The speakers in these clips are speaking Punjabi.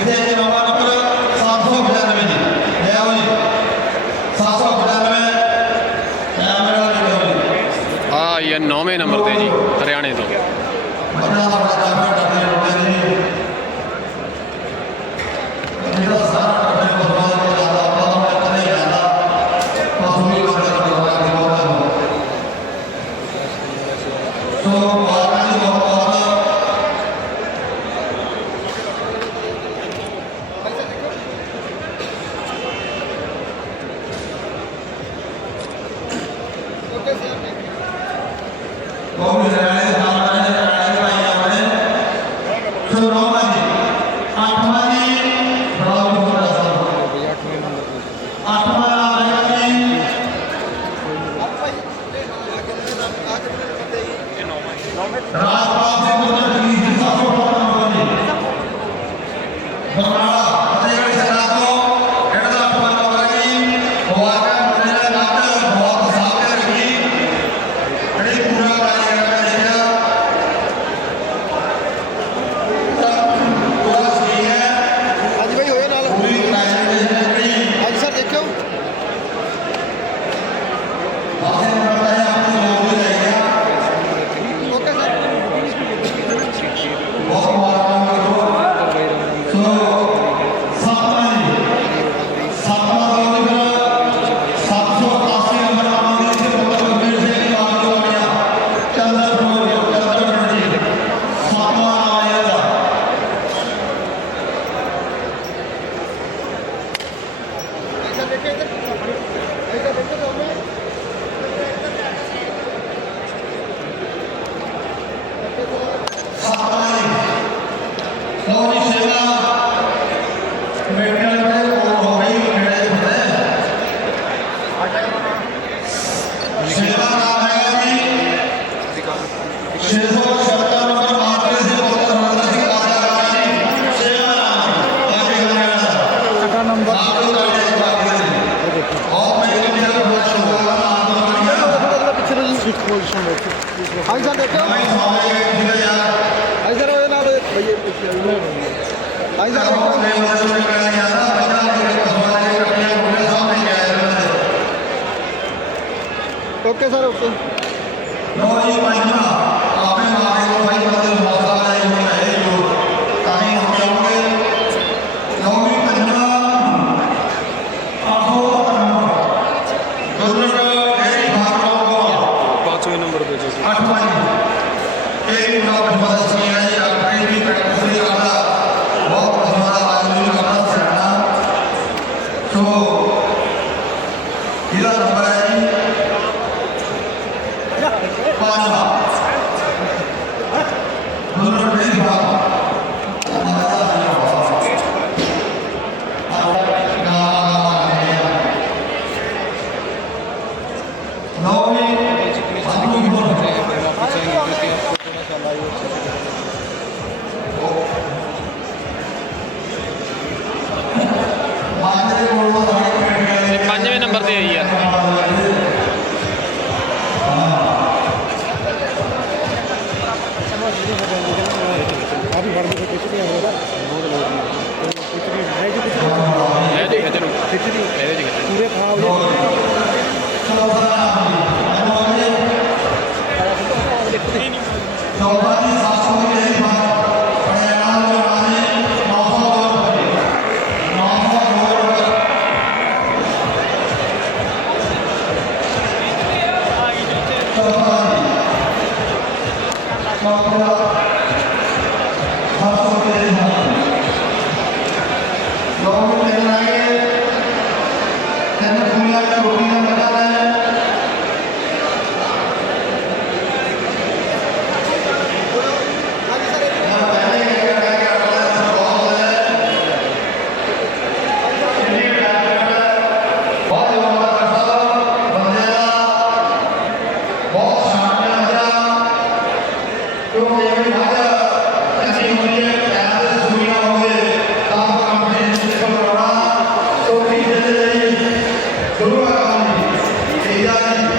ഇതിന്റെ നമ്പർ നമ്പർ സാത് സോ ബിരാനവേ ദയാവോ ജി സാത് സോ ബിരാനവേ ਹਾਂ ਇਹ 9ਵੇਂ ਨੰਬਰ ਤੇ ਜੀ ਹਰਿਆਣੇ ਤੋਂ ਹਾਂਜੀ ਸਰ ਉਹਦੇ ਨਾਲ ਭਈਏ ਪੁੱਛਿਆ ਹਾਂਜੀ ਸਰ ਓਕੇ ਸਰ ਓਕੇ ਲੋ ਜੀ ਮਾਈਕਾ পুরে খাওয়া கைதான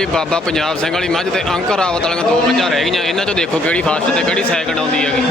ਜੀ, ਬਾਬਾ ਪੰਜਾਬ ਸਿੰਘ ਵਾਲੀ ਮੱਝ ਤੇ ਅੰਕਰ ਰਾਵਤ ਵਾਲੀਆਂ ਦੋ ਮੱਝਾਂ ਰਹਿ ਗਈਆਂ। ਇਹਨਾਂ ਚੋਂ ਦੇਖੋ ਕਿਹੜੀ ਫਾਸਟ ਤੇ ਕਿਹੜੀ ਸੈਕਿੰਡ ਆਉਂਦੀ ਹੈਗੀ।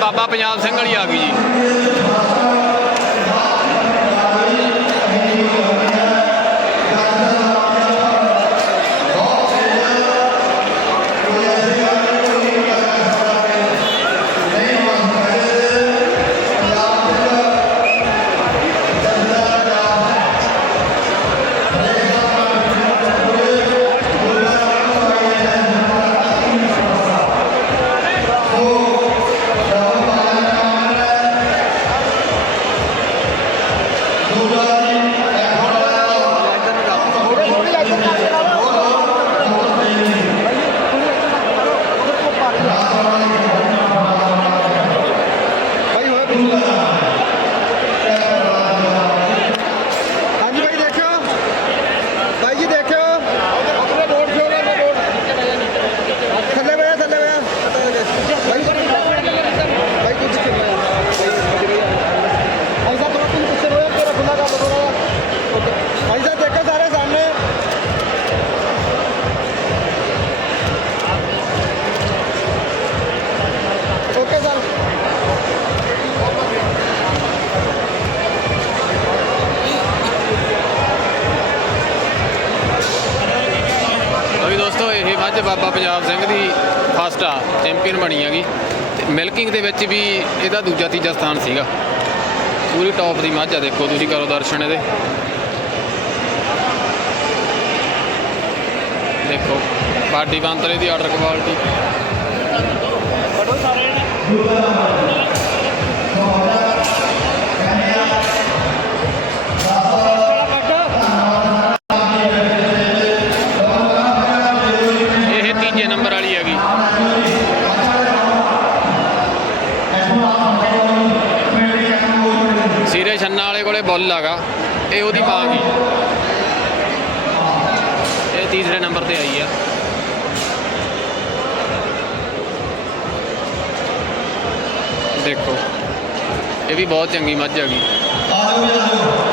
ਬਾਬਾ ਪੰਜਾਬ ਸਿੰਘ ਵਾਲੀ ਆ ਗਈ ਜੀ। ਮੱਝ ਬਾਬਾ ਪੰਜਾਬ ਸਿੰਘ ਦੀ ਫਸਟ ਆ ਚੈਂਪੀਅਨ ਬਣੀ ਹੈਗੀ। ਤੇ ਮਿਲਕਿੰਗ ਦੇ ਵਿੱਚ ਵੀ ਇਹਦਾ ਦੂਜਾ ਤੀਜਾ ਸਥਾਨ ਸੀਗਾ। ਪੂਰੀ ਟੌਪ ਦੀ ਮੱਝ ਆ, ਦੇਖੋ ਤੁਸੀਂ ਕਰੋ ਦਰਸ਼ਨ ਇਹਦੇ। ਦੇਖੋ, ਬਾਡੀ ਬੰਤਰੇ ਦੀ ਆਰਡਰ ਕੁਆਲਿਟੀ ਛੰਨਾ ਹੈਗਾ। ਇਹ ਉਹਦੀ ਮਾਂ ਗਈ। ਇਹ ਤੀਸਰੇ ਨੰਬਰ ਤੇ ਆਈ ਆ। ਦੇਖੋ, ਇਹ ਵੀ ਬਹੁਤ ਚੰਗੀ ਮੱਝ ਹੈਗੀ। ਆਜੋ ਜੀ ਆਜੋ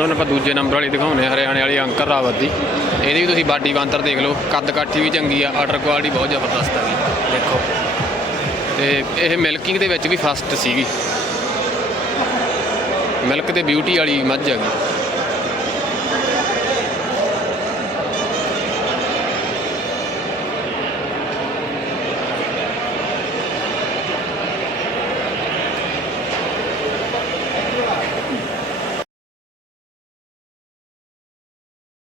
ਤੁਹਾਨੂੰ ਆਪਾਂ ਦੂਜੇ ਨੰਬਰ ਵਾਲੀ ਦਿਖਾਉਨੇ ਆ ਹਰਿਆਣੇ ਵਾਲੀ ਅੰਕਰ ਰਾਵਤ ਦੀ। ਇਹਦੀ ਵੀ ਤੁਸੀਂ ਬਾਡੀ ਬਾਂਤਰ ਦੇਖ ਲਓ, ਕੱਦ ਕਾਠੀ ਵੀ ਚੰਗੀ ਆ ਆਰਡਰ ਕੁਆਲਿਟੀ ਬਹੁਤ ਜ਼ਬਰਦਸਤ ਹੈਗੀ ਦੇਖੋ। ਤੇ ਇਹ ਮਿਲਕਿੰਗ ਦੇ ਵਿੱਚ ਵੀ ਫਸਟ ਸੀਗੀ। ਮਿਲਕ ਤੇ ਬਿਊਟੀ ਵਾਲੀ ਮੱਝ ਹੈਗੀ